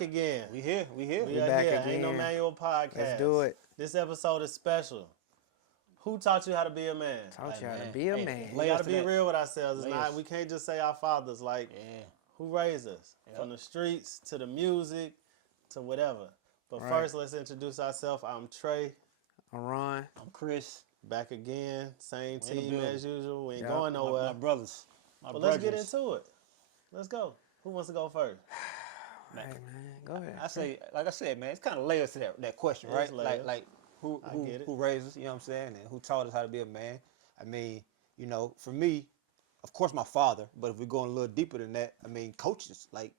back again. We here. We are back here. again. Ain't no manual podcast. Let's do it. This episode is special. Who taught you how to be a man? Taught you how to man. be a Hey, man. We gotta be that. real with ourselves. It's Layers. not. We can't just say our fathers. Like, Yeah. who raised us? Yep. From the streets to the music to whatever. But Right. first, let's introduce ourselves. I'm Trey. I'm Ron. I'm Chris. Back again. Same We in the team building. as usual. We ain't Yeah. going nowhere. My brothers. My But let's get brothers. into it. Let's go. Who wants to go first? Hey, man. Go ahead. I say, like I said, man, it's kind of layers to that question, It is right? layers. Like who I get it. who raised us, you know what I'm saying, and who taught us how to be a man. I mean, you know, for me, of course, my father. But if we're going a little deeper than that, I mean, coaches. Like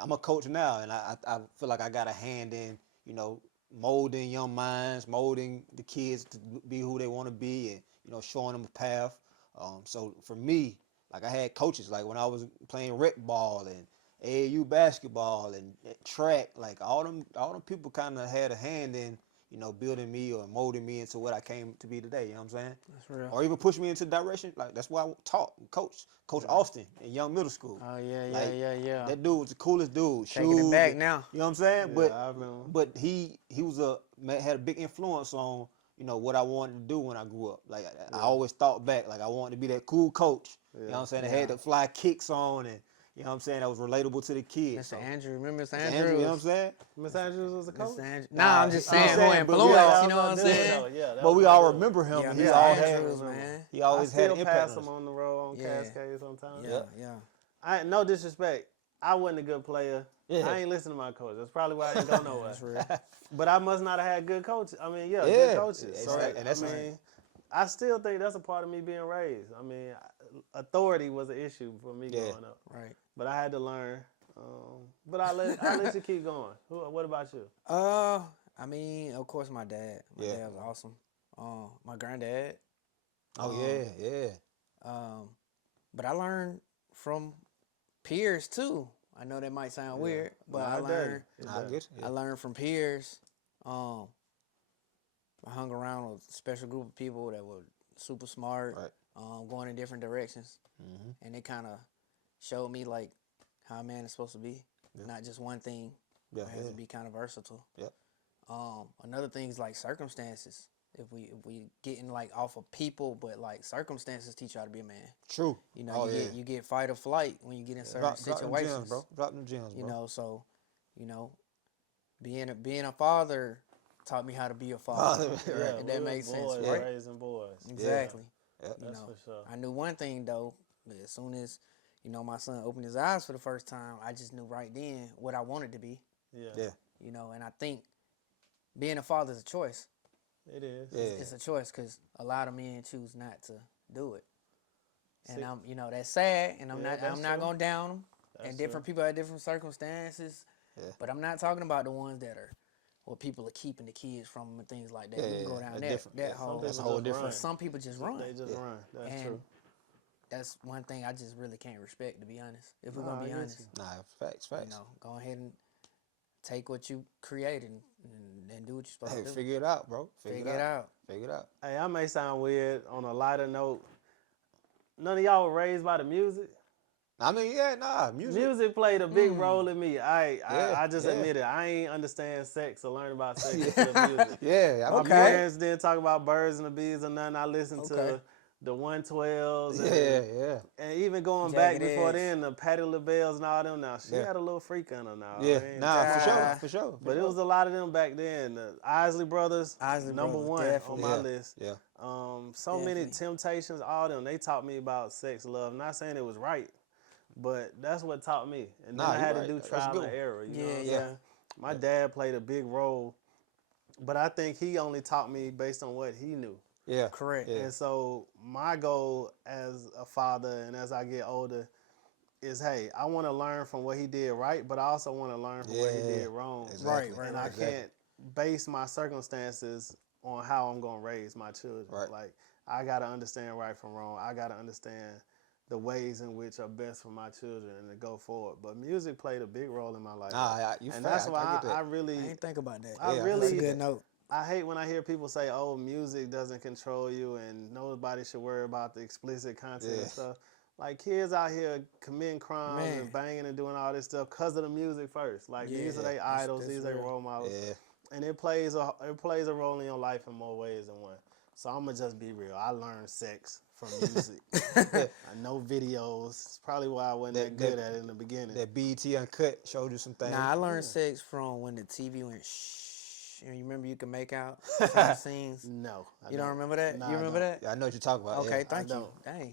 I'm a coach now, and I feel like I got a hand in, you know, molding young minds, molding the kids to be who they want to be, and you know, showing them a path. So for me, like I had coaches, like when I was playing rec ball and AAU basketball and track, like all them people kind of had a hand in, you know, building me or molding me into what I came to be today. You know what I'm saying? That's real. Or even push me into direction. Like that's why I taught Coach Austin in young middle school. Oh, yeah. That dude was the coolest dude. Taking Shoes it back and- now. You know what I'm saying? Yeah, I remember. But he was had a big influence on, you know, what I wanted to do when I grew up. Like I always thought back, like I wanted to be that cool coach. You know what I'm saying? That had the fly kicks on, and you know what I'm saying, that was relatable to the kids. Mr. Andrew. Remember Mr. Mr. Andrews? Andrew, you know what I'm saying? Miss Andrews was a coach? Mr. Andrews. Nah, I'm just saying I'm who saying, but we influenced, all- you know what I'm saying? But we all remember him. Yeah, and Mr. he all Andrews, had, man. he always I had still an impact pass on him us. on the road on Yeah. Cascade sometimes. Yeah. I no disrespect. I wasn't a good player. Yeah. I ain't listen to my coach. That's probably why I ain't go nowhere. That's real. But I must not have had good coaches. I mean, good Yeah, coaches. So, exactly. And that's I mean, I still think that's a part of me being raised. I mean, authority was an issue for me growing up. Right. But I had to learn. But I let you keep going. What about you? I mean, of course, my dad. My dad was awesome. My granddad. Oh, yeah. But I learned from peers too. I know that might sound weird, but I learned. I learned from peers. I hung around with a special group of people that were super smart, going in different directions, and it kind of showed me like how a man is supposed to be, not just one thing. It has to be kind of versatile. Yep. Another thing is like circumstances. If we getting like off of people, but like circumstances teach you how to be a man. True. You know, you get fight or flight when you get in certain situations. Drop them gems, bro. Drop them gems, bro. You know, so, you know, being a father taught me how to be a father. Yeah, if that makes sense, boys, right? raising boys. Exactly. Yeah. You That's know, for sure. I knew one thing though. As soon as, you know, my son opened his eyes for the first time, I just knew right then what I wanted to be. Yeah. You know, and I think being a father is a choice. It is. Yeah. It's a choice because a lot of men choose not to do it. And See- I'm, you know, that's sad, and I'm Yeah, that's not true. going down them. That's And different true. people have different circumstances. Yeah. But I'm not talking about the ones that are, where people are keeping the kids from them and things like that. We can go down that whole. That's a whole different. Some people just run. They just run. That's And true. that's one thing I just really can't respect, to be honest. If we're Nah, gonna I be get honest, you. Nah, facts. you know, go ahead and take what you created and do what you're supposed Hey, to do. figure it out, bro. Figure it out. Figure it out. Hey, I may sound weird on a lighter note. None of y'all were raised by the music. I mean, music. Music played a big role in me. I just Yeah. admit it. I ain't understand sex or learn about sex until music. Yeah, My okay. parents didn't talk about birds and the bees or nothing. I listened to the 112s. Yeah. And even going Jagged back before Edge. then, the Patti LaBelle's and all them. Now she Yeah. had a little freak on her now. Yeah, I mean, for sure. But it was a lot of them back then. The Isley Brothers, Isley number Brothers, one definitely. on my list. Yeah. So many Definitely. Temptations, all them. They taught me about sex, love. Not saying it was right, but that's what taught me. And then Nah, I you had to right. do That's trial good. and error. You know what I'm Yeah. saying? My dad played a big role, but I think he only taught me based on what he knew. Yeah. Correct. Yeah. And so my goal as a father and as I get older is, hey, I want to learn from what he did right, but I also want to learn from what he did wrong. Exactly. Right, And I exactly. can't base my circumstances on how I'm going to raise my children. Right. Like, I got to understand right from wrong. I got to understand the ways in which are best for my children and to go forward. But music played a big role in my life. You and fair. that's I why get that. I really, I didn't think about that. I Yeah, really, That's a good note. I hate when I hear people say, "Oh, music doesn't control you, and nobody should worry about the explicit content and stuff." Like kids out here committing crimes and banging and doing all this stuff because of the music first. Like these are their idols, these are their role models, and it plays a role in your life in more ways than one. So I'm gonna just be real. I learned sex from music. I know videos. It's probably why I wasn't that good at it in the beginning. That BET Uncut showed you some things. Nah, I learned sex from when the TV went shh. You remember you can make out some scenes? No. You don't remember that? Nah, you remember that? Yeah, I know what you're talking about. Okay, yeah. thank you. Dang.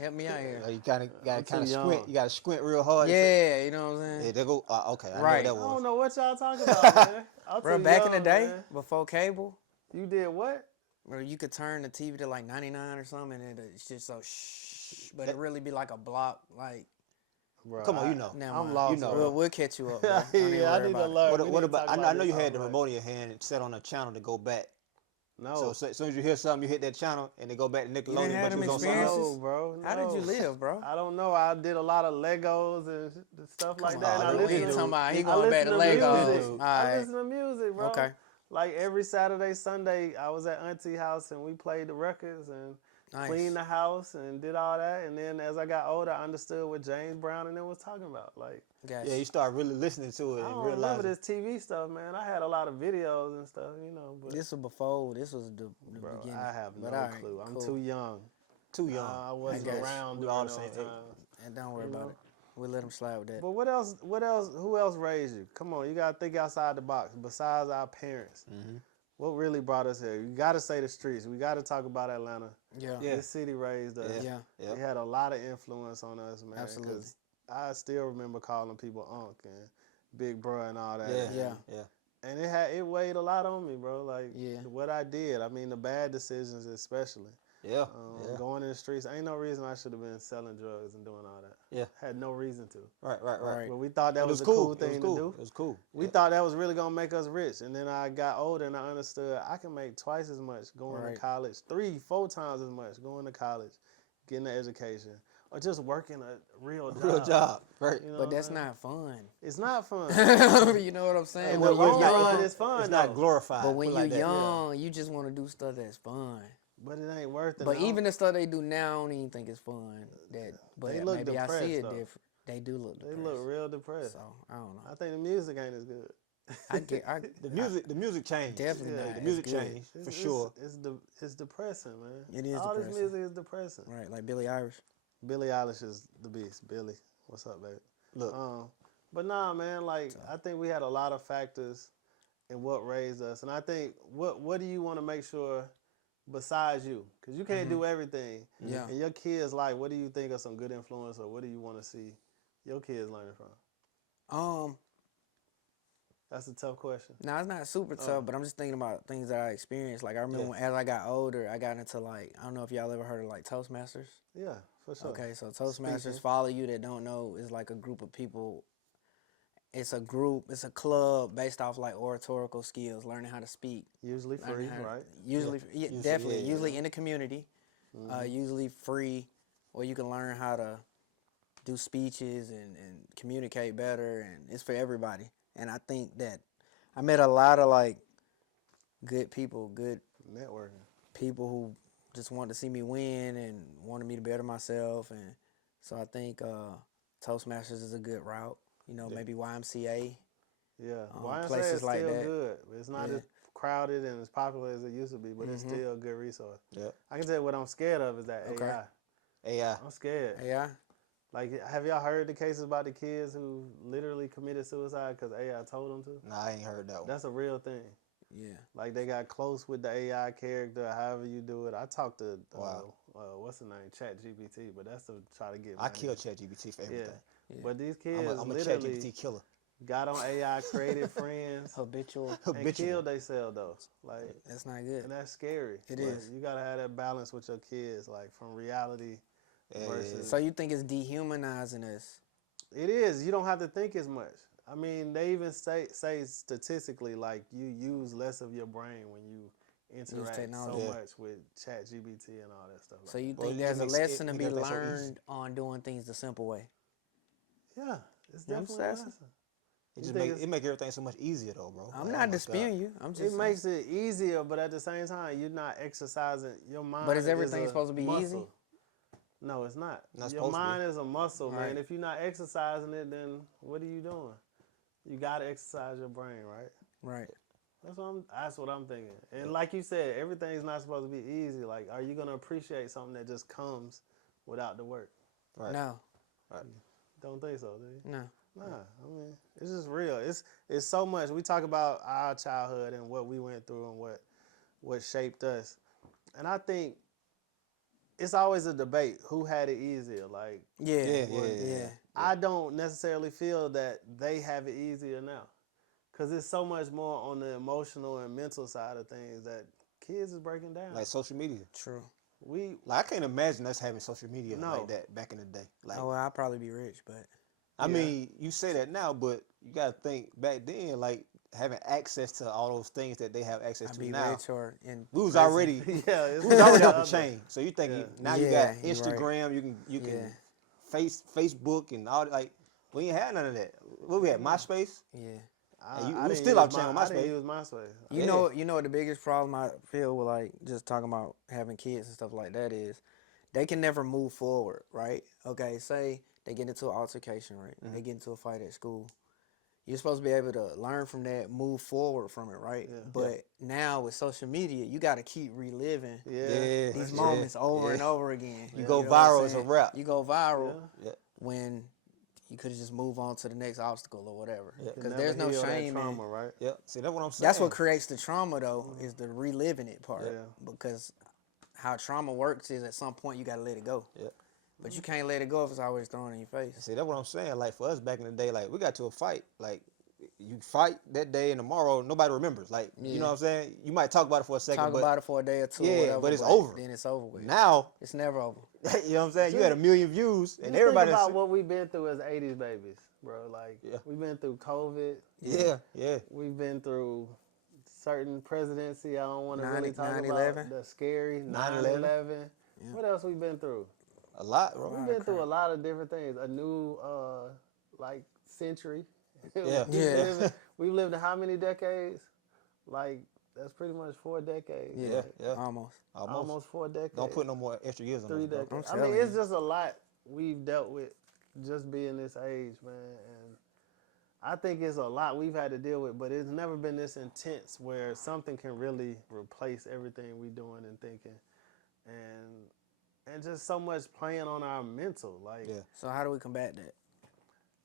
Help me out here. You gotta squint. You gotta squint real hard. Yeah, you know what I'm saying? Yeah, they go, okay, I know Right. what that I was. don't know what y'all talking about, man. Bro, back in the day, before cable, you did what? Bro, you could turn the TV to like 99 or something, and it's just so shh, but it really be like a block, like. Bro, come on, you know. I'm lost. You know. We'll catch you up. Bro. Yeah, I need to learn. What about? I know you had the remote in your hand and set on a channel to go back. No. So as soon as you hear something, you hit that channel and they go back to Nickelodeon. But you was on something else. No, bro. No. How did you live, bro? I don't know. I did a lot of Legos and stuff like that. On, I talking about he going back to Legos. I listen to music, bro. Okay. Like every Saturday, Sunday, I was at Auntie house and we played the records and cleaned the house and did all that. And then as I got older, I understood what James Brown and them was talking about. Like, yeah, you start really listening to it and realizing. I remember this TV stuff, man. I had a lot of videos and stuff, you know. But this was before. This was the beginning. I have no clue. I'm too young. I wasn't around during all the same time. And don't worry about it. We'll let them slide with that. But what else? Who else raised you? Come on, you gotta think outside the box. Besides our parents, what really brought us here? You gotta say the streets. We gotta talk about Atlanta. Yeah. This city raised us. Yeah. It had a lot of influence on us, man. Absolutely. 'Cause I still remember calling people Unc and Big Bro and all that. Yeah. And it weighed a lot on me, bro. Like what I did. I mean, the bad decisions especially. Yeah. Going in the streets. Ain't no reason I should have been selling drugs and doing all that. Yeah. Had no reason to. Right. But we thought that was a cool thing to do. It was cool. We thought that was really gonna make us rich. And then I got older and I understood I can make twice as much going to college, 3-4 times as much going to college, getting an education, or just working a real job. Right. You know but that's not fun. It's not fun. You know what I'm saying? When you're young, it's fun. It's not glorified. But when you're young, you just want to do stuff that's fun. But it ain't worth it. But even the stuff they do now, I don't even think it's fun. But they look maybe depressed, I see it though. different. They do look depressed. They look real depressed. So I don't know. I think the music ain't as good. The music changed. Definitely the music changed for sure. It's depressing, man. It is all depressing. this music is depressing. Right, like Billie Eilish. Billie Eilish is the beast. Billie, what's up, baby? Look, but nah, man. Like I think we had a lot of factors in what raised us, and I think what do you want to make sure besides you? Because you can't do everything. Yeah. And your kids, like, what do you think are some good influence, or what do you want to see your kids learning from? That's a tough question. No, it's not super tough, but I'm just thinking about things that I experienced. Like I remember when, as I got older, I got into like, I don't know if y'all ever heard of like Toastmasters. Yeah, for sure. Okay, so Toastmasters, follow you that don't know, is like a group of people. It's a group, it's a club based off like oratorical skills, learning how to speak. Usually free, right? Usually, definitely. Usually in the community, usually free, where you can learn how to do speeches and communicate better, and it's for everybody. And I think that I met a lot of like good people, good networking people who just wanted to see me win and wanted me to better myself. And so I think Toastmasters is a good route. You know, maybe YMCA. Yeah, YMCA places is like still that. good. It's not as crowded and as popular as it used to be, but it's still a good resource. Yeah. I can tell you what I'm scared of is that AI. I'm scared. AI? Like, have y'all heard the cases about the kids who literally committed suicide because AI told them to? Nah, I ain't heard that one. That's a real thing. Yeah. Like, they got close with the AI character, however you do it. I talked to, what's the name? ChatGPT, but that's to try to get I kill ChatGPT for everything. Yeah. But these kids I'm a literally ChatGPT killer. got on AI, created friends, Habitual. and killed themselves, though. Like, that's not good. And that's scary. It is. You got to have that balance with your kids, like, from reality versus... So you think it's dehumanizing us? It is. You don't have to think as much. I mean, they even say statistically, like, you use less of your brain when you interact so much with ChatGPT and all that stuff. So you think there's a lesson to be learned on doing things the simple way? Yeah, it's definitely a lesson. It make everything so much easier, though, bro. I'm not disputing you. I'm just it makes it easier, but at the same time, you're not exercising your mind. But is everything supposed to be easy? No, it's not. Not Your mind to be. is a muscle, Right. man. If you're not exercising it, then what are you doing? You gotta exercise your brain, right? Right. That's what I'm thinking. And like you said, everything's not supposed to be easy. Like, are you gonna appreciate something that just comes without the work? Right. No. Right. Don't think so, do you? No. Nah, I mean, it's just real. It's so much. We talk about our childhood and what we went through and what shaped us. And I think it's always a debate who had it easier. Like, Yeah. I don't necessarily feel that they have it easier now. Because it's so much more on the emotional and mental side of things that kids is breaking down. Like social media. True. I can't imagine us having social media like that back in the day. Like, well, I'd probably be rich, but. I mean, you say that now, but you got to think back then, like, having access to all those things that they have access to now. Rich or in We was prison. already, it's we was already out the chain. So you think now you got you're Instagram, right. you can Facebook and all that. Like, we ain't had none of that. What we had, MySpace? Yeah. We was still out the chain on MySpace. I didn't use MySpace. You know what the biggest problem I feel with, like, just talking about having kids and stuff like that is they can never move forward, right? Okay, say they get into an altercation, right? They get into a fight at school. You're supposed to be able to learn from that, move forward from it, right? Yeah. But now with social media, you got to keep reliving these Yeah. moments over and over again. You go viral as a rap. You go viral Yeah. when you could have just moved on to the next obstacle or whatever. You Because can there's never no heal that shame trauma, in. right? Yeah. See, that's what I'm saying. That's what creates the trauma, though, is the reliving it part. Yeah. Because how trauma works is at some point you got to let it go. Yeah. But you can't let it go if it's always thrown in your face. See, that's what I'm saying. Like, for us back in the day, like, we got to a fight. Like, you fight that day and tomorrow, nobody remembers. Like, you know what I'm saying? You might talk about it for a second. Talk about it for a day or two. Yeah, or whatever, but it's over. Then it's over with. Now, it's never over. you know what I'm saying? You had 1 million views and Just everybody. Think about what we've been through as 80s babies, bro. Like, we've been through COVID. Yeah. We've been through certain presidency. I don't want to really talk 9/11. about the scary 9/11. 9/11. What else we've been through? A lot, bro. We've been through a lot of different things. A new, like, century. Yeah. We've lived in how many decades? Like, that's pretty much 4 decades. Yeah. Almost 4 decades. Don't put no more extra years on 3 us, decades. I mean, it's just a lot we've dealt with just being this age, man. And I think it's a lot we've had to deal with, but it's never been this intense where something can really replace everything we doing and thinking. And just so much playing on our mental. Like, So how do we combat that?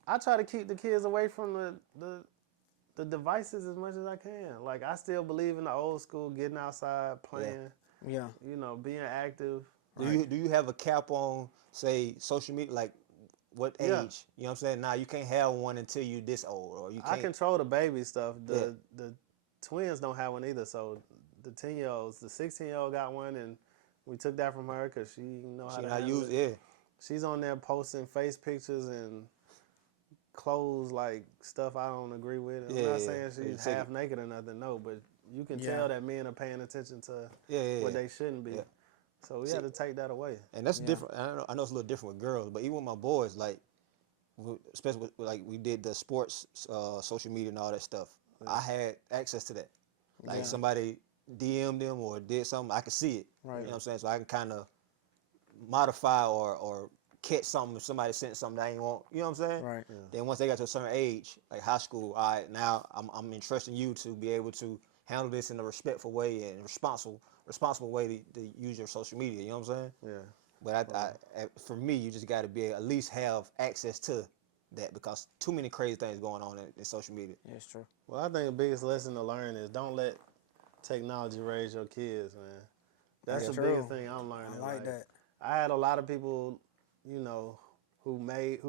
I try to keep the kids away from the devices as much as I can. Like, I still believe in the old school, getting outside, playing, Yeah. you know, being active. Do you have a cap on, say, social media? Like, what age? Yeah. You know what I'm saying? Now, you can't have one until you're this old. Or you can't. I control the baby stuff. The twins don't have one either. So the 10-year-olds, the 16-year-old got one, and we took that from her because she know how to handle it. Yeah. She's on there posting face pictures and clothes, like, stuff I don't agree with. I'm not saying she's half naked or nothing, no, but you can tell that men are paying attention to what they shouldn't be. Yeah. So we had to take that away. And that's different. I know it's a little different with girls, but even with my boys, like, especially with, like, we did the sports, social media and all that stuff. I had access to that. Like, somebody DM'd them or did something, I could see it. Right. You know what I'm saying? So I can kind of modify or catch something if somebody sent something that I ain't want. You know what I'm saying? Right. Yeah. Then once they got to a certain age, like high school, all right, now I'm entrusting you to be able to handle this in a respectful way and responsible way to use your social media. You know what I'm saying? Yeah. But for me, you just got to be at least have access to that because too many crazy things going on in social media. Yeah, it's true. Well, I think the biggest lesson to learn is don't let technology raise your kids, man. That's the biggest thing I'm learning. I like that. I had a lot of people, you know, who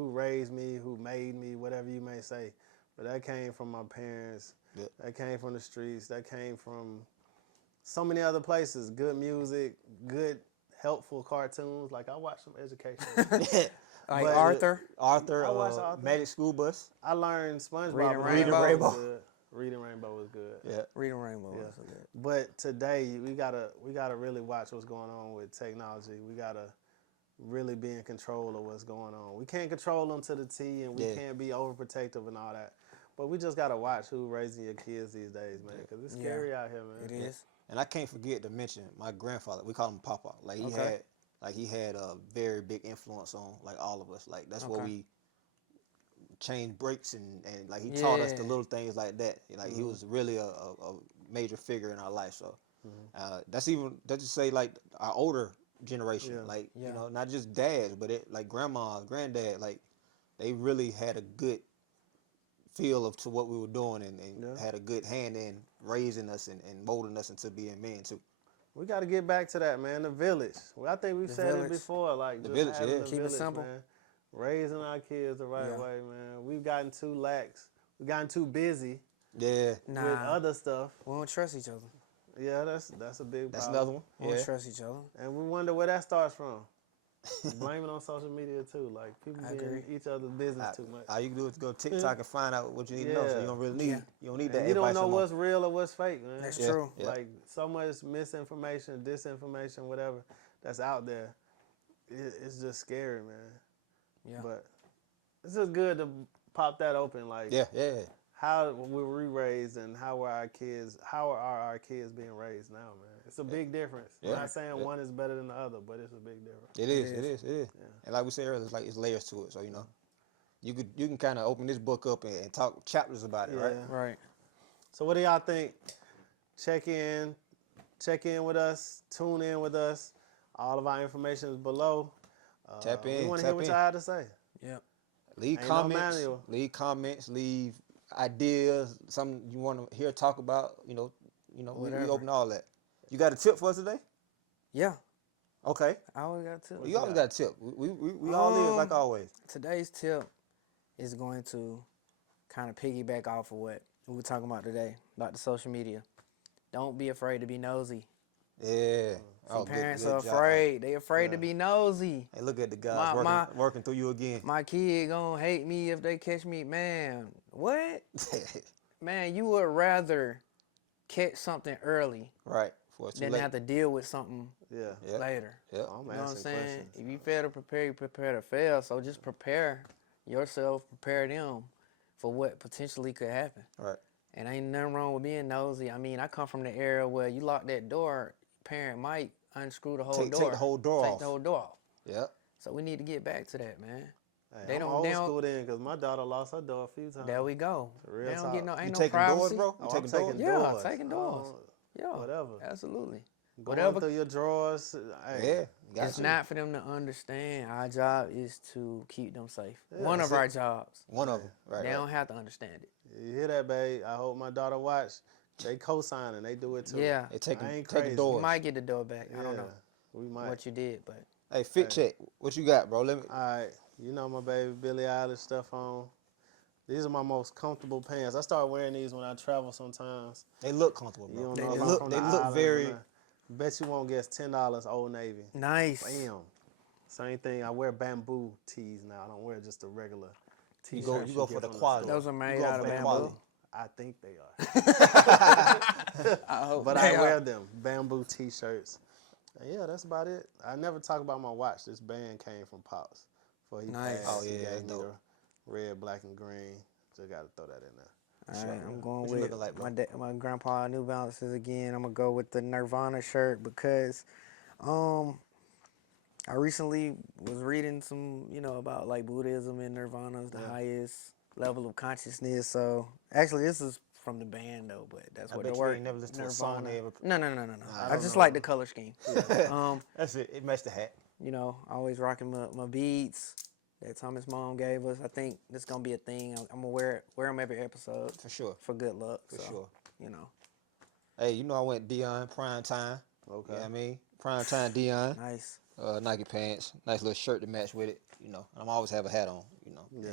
raised me, who made me, whatever you may say. But that came from my parents. Yeah. That came from the streets. That came from so many other places. Good music, good, helpful cartoons. Like, I watched some educational. Like But- Arthur. I watched Arthur. Magic School Bus. I learned SpongeBob. Reading Rainbow. Was good. Reading Rainbow was good. Yeah. Reading Rainbow. Yeah. Was so good. But today we gotta really watch what's going on with technology. We gotta really be in control of what's going on. We can't control them to the T, and we can't be overprotective and all that. But we just gotta watch who raising your kids these days, man, because it's scary out here, man. It is. And I can't forget to mention my grandfather. We call him Papa. Like, he Okay. had like he had a very big influence on like all of us. Like that's where we changed brakes and like he taught us the little things like that. Like he was really a major figure in our life. So that's just say like our older generation, like you know, not just dads, but like grandmas, granddad, like they really had a good feel to what we were doing and had a good hand in raising us and molding us into being men too. We got to get back to that, man. The village. Well, I think we've said it before, like the just village, having the keep village, it simple, man. Raising our kids the right way, man. We've gotten too lax. We've gotten too busy. Yeah. With other stuff. We don't trust each other. Yeah, that's a big problem. That's another one. We don't trust each other. And we wonder where that starts from. Blame it on social media too. Like people being in each other's business too much. All you can do is go to TikTok and find out what you need to know. So you don't really need you don't need that. You don't know what's real or what's fake, man. That's true. Yeah. Like so much misinformation, disinformation, whatever that's out there. It's just scary, man. Yeah. But it's just good to pop that open. Like how were we raised and how are our kids being raised now, man? It's a big difference. I'm not saying one is better than the other, but it's a big difference. It is. Yeah. And like we said earlier, it's layers to it. So, you know, you can kind of open this book up and talk chapters about it, right? Right. So what do y'all think? Check in with us, tune in with us. All of our information is below. Tap in. We want to hear what y'all have to say. Yeah. Leave comments, leave ideas, something you want to hear talk about, you know, we open all that. You got a tip for us today? Yeah. Okay. I always got a tip. You always got a tip. We all live like always. Today's tip is going to kind of piggyback off of what we were talking about today, about the social media. Don't be afraid to be nosy. Yeah. Some parents are afraid. They afraid to be nosy. Hey, look at the guys working through you again. My kid gonna hate me if they catch me. Man, what? Man, you would rather catch something early, right, than have to deal with something later. Yeah. You know what I'm saying? If you fail to prepare, you prepare to fail. So just prepare yourself, prepare them for what potentially could happen. Right. And ain't nothing wrong with being nosy. I mean, I come from the era where you lock that door, parent might unscrew the whole door. Take the whole door off. Take the whole door off. Yeah. So we need to get back to that, man. Hey, I'm old school then, because my daughter lost her door a few times. There we go. They don't get no, ain't you no privacy. Doors, bro? I'm taking doors. Yeah, taking doors. Yeah, whatever. Absolutely. Going through your drawers. Hey. Yeah. It's not for them to understand. Our job is to keep them safe. One of our jobs. One of them. Right. They don't have to understand it. You hear that, babe? I hope my daughter watch. They co-signing. They do it too. Yeah. They take the doors. You might get the door back. I don't know. We might. What you did, but. Hey, fit check. What you got, bro? All right. You know my baby Billie Eilish stuff on. These are my most comfortable pants. I start wearing these when I travel sometimes. They look comfortable, bro. You don't know they look very. Bet you won't guess $10 Old Navy. Nice. Bam. Same thing. I wear bamboo tees now. I don't wear just a regular t-shirt. You go for the quality. Those are made out of bamboo. I think they are. I hope but I wear them. Bamboo t-shirts. And yeah, that's about it. I never talk about my watch. This band came from Pops. Before he passed, Oh, he yeah, gave me the red, black, and green. Just got to throw that in there. All right, I'm going with my grandpa New Balances again. I'm going to go with the Nirvana shirt because I recently was reading some, about like Buddhism and Nirvana is the highest level of consciousness. So actually this is from the band though, but that's what it works. You never listened to a song they ever... No. I just like the color scheme. That's it. It matched the hat. Always rocking my beads that Thomas' mom gave us. I think this gonna be a thing. I'm gonna wear them every episode. For sure. For good luck. For sure. Hey, I went Dion prime time. Okay. You know what I mean? Prime time Dion. Nice. Nike pants. Nice little shirt to match with it. I'm always have a hat on. Yeah.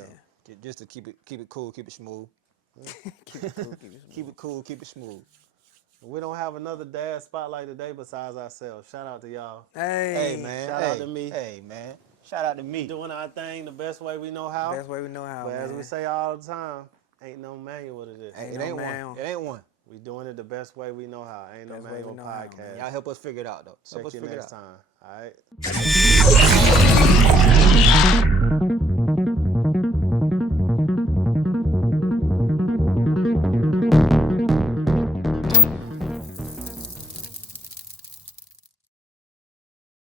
Just to keep it cool, keep it smooth. Keep it cool, Keep it cool, keep it smooth. We don't have another dad spotlight today besides ourselves. Shout out to y'all. Hey man. Shout out to me. Hey man. Shout out to me. Doing our thing the best way we know how. Best way we know how. But as we say all the time, ain't no manual to this. It ain't one. It ain't one. We doing it the best way we know how. Ain't no manual podcast. Y'all help us figure it out though. Check you next time. All right.